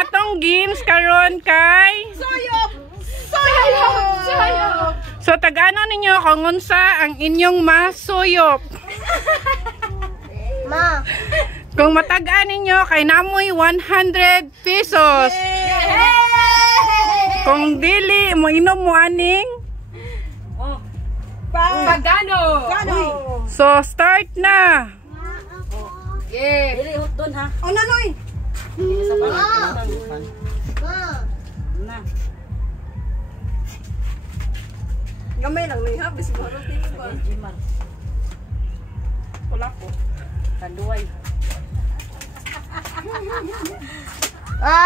atong games karon kay Soyop! Soyop! Soyop! So tag-ano ninyo kung unsa ang inyong masuyop. Ma. Kung matagaan ninyo kay namoy 100 pesos. Kung dili mo inom mo aning Pagano! so start na. Yeah. Dili hot doon ha. O nanoy. Na. Gamay lang ni ha, bis mo ro timo ba. Jimal. Wala ko. Kanduay.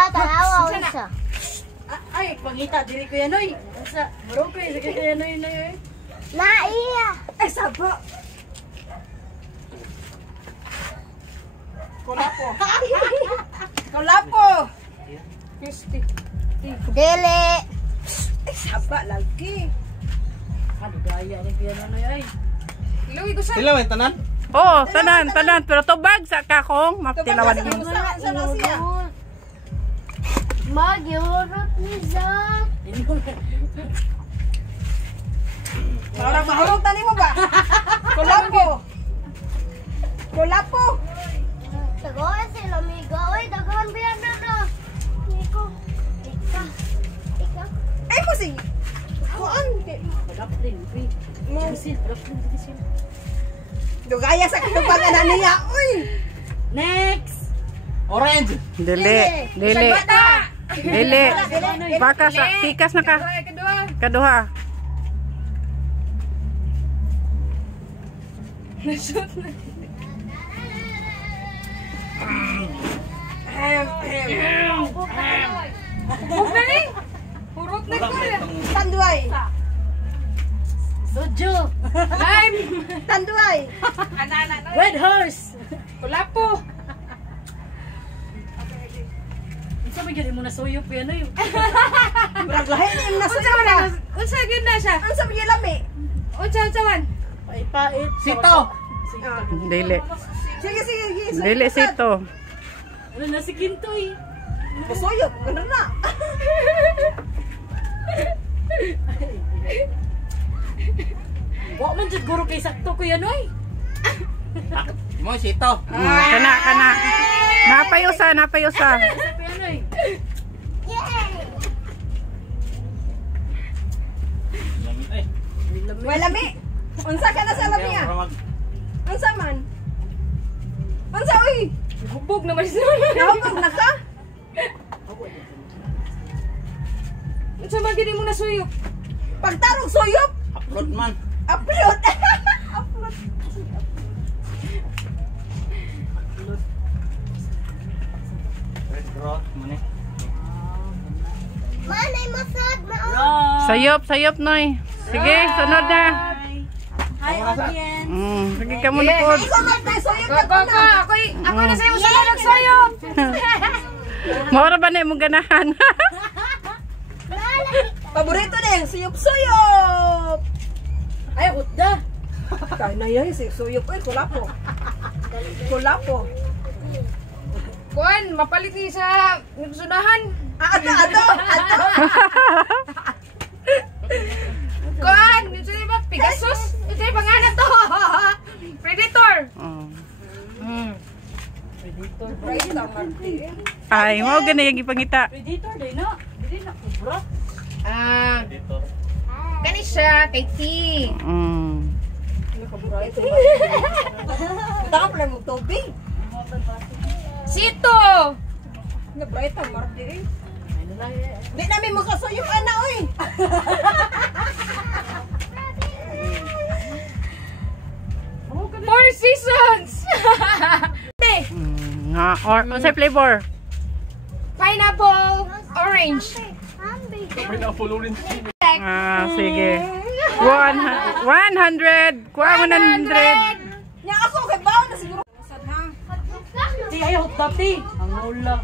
Tanawa unsa. Ay, pangita dili ko yan oy. Unsa? Murong ko sige ko yan oy. Naiya. Ay sabo. Kolapo. Kolapo. Crispy. Dili. Ay saba lagi. Ano gaya ni piano na ay. Iloy ko sa. Sila may tanan? Oh, tanan pero tubag sa kakong maptilawan mo. Sana siya. Magyurot ni Zak. Parang mahulog tani mo ba? Kolapo. Kolapo. Tagoy sila miga. Oy, daghan biya na na. Niko. Ika. Ay mo si. Kuan. Daplin, pi. Daplin, daplin. Dugaya sa katubagan na niya. Uy. Next. Orange! Dili. Baka sa pikas na ka. Kaduha. Hurot na ko. Tanduay. Soju. Lime. Tanduay. Red horse. Kulapo. Unsa man gyud mo na suyop yan oy. Murag lahi ni na suya. Unsa gyud na siya? Unsa man yung lami? Unsa man? Ay pait. Sito! Dili. Sige. Dili sito. Ano na si Kintoy? Masuyop. Ganun na. Wa man jud guro kay sakto ko yan oy. Mo sito! Kana. Napayusa. Sa yan oy. Ay! May lami. Unsa ka na sa lami ah? Unsa man? Unsa uy? Hubog naman siya. Nahubog na ka? Unsa man gyud mo na suyop? Pagtarong suyop. Upload man! Upload. Upload. Red rock mo ni. Manay masad na. Sayop noy. Sige, sunod na. Hi audience. Sige ka muna po. Ikaw mag-suyop na Go. Ako na sayo sa nagsuyop. Maura ba na imong ganahan? Paborito na yung suyop-suyop. Ay hudda. Kaya na yan, suyop. Ay, kulapo. Kulapo. Kuan, mapalit ni sa nagsudahan. Ato. Kuan, ito ba Pegasus? Ito yung pangalan to. Predator. Predator. Ay, mo gana yung ipangita. Predator day na. Dili na kubra. Dito. Kani siya kay T. Punta ka pala mong tubig. Sito. Nabright ang marti. Di namin makasuyop ana oy. Four seasons. Or unsay flavor? Pineapple, orange. Sige. 100. Kuha 100. Nya ako kay bawo na siguro. Ti ayo dati. Ang ula.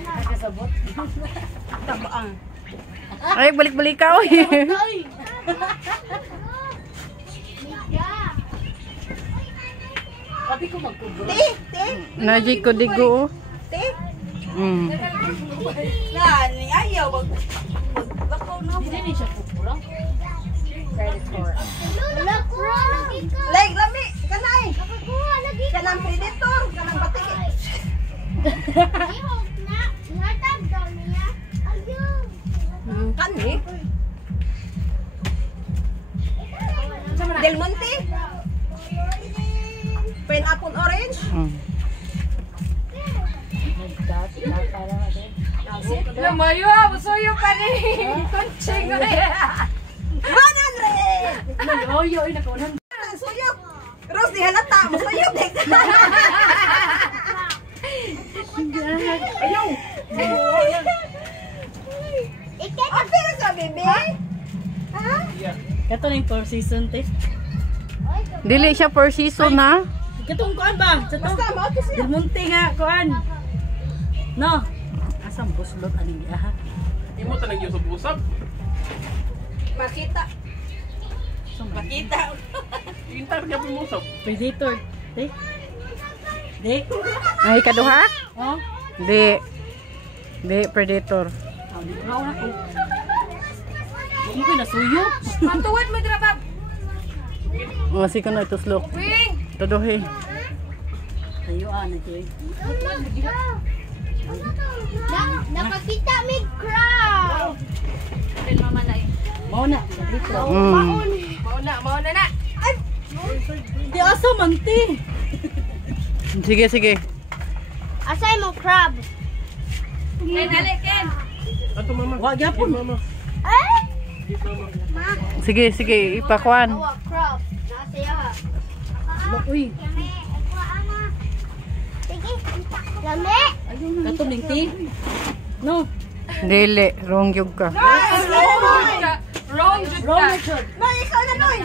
Nakasabot. Tabaang. Ay, balik-balik ka oy. Sabi ko magkubro. Naji ko digo. Nani, ayaw. Bako na. Hindi na siya kubro. Predator. Wala ko. Lagi ka. Leg, lami. Kanay. Nakakuha lagi ka. Kanang predator. Kanang batik. Ihog na. Natag daw niya. Ayun. Kani? Del Monte? Pineapple orange? Lumayo, masuyo pa rin. Kunching ko na 100! Lumayo, inakunan. Suyo. Rose, di halata. Masuyo, dik. Ayaw. Ang pera sa bebe? Ha? Kato na yung 4 season, te. Dili siya per season na. Katong kuan ba? Sa to? Basta, maotis niya. Dilmunti nga, kuan. No. Asang buslot, aning aha. Hindi mo talagang yung usap-usap. Makita. Makita. Yung tayo niya pumusap. Predator, te. Di? Ay kaduha? Oh. Di. Di predator. Raw na ko. Hindi ko nasuyo. Matuwad mo drabab. Masi ko na ituslok. Wing! Todohe. Ayo, na joy. Nakakita may crowd. Din mama na Mao na. Dito. Mauna na. Ay! Di asa man, te. Sige, sige. Asay mo crab. Ken, dali, Ken. Ato mama. Wa gyapon. Mama. Eh? Sige, sige. Ipakuan. Awa crab. Nasaya ha. Uy. Lami. Ekwa ama. Sige. Lami. Kato ning te. No. Dili. Wrong yug ka. Wrong, Wrong, Wrong na jud. May ikaw na, Noy.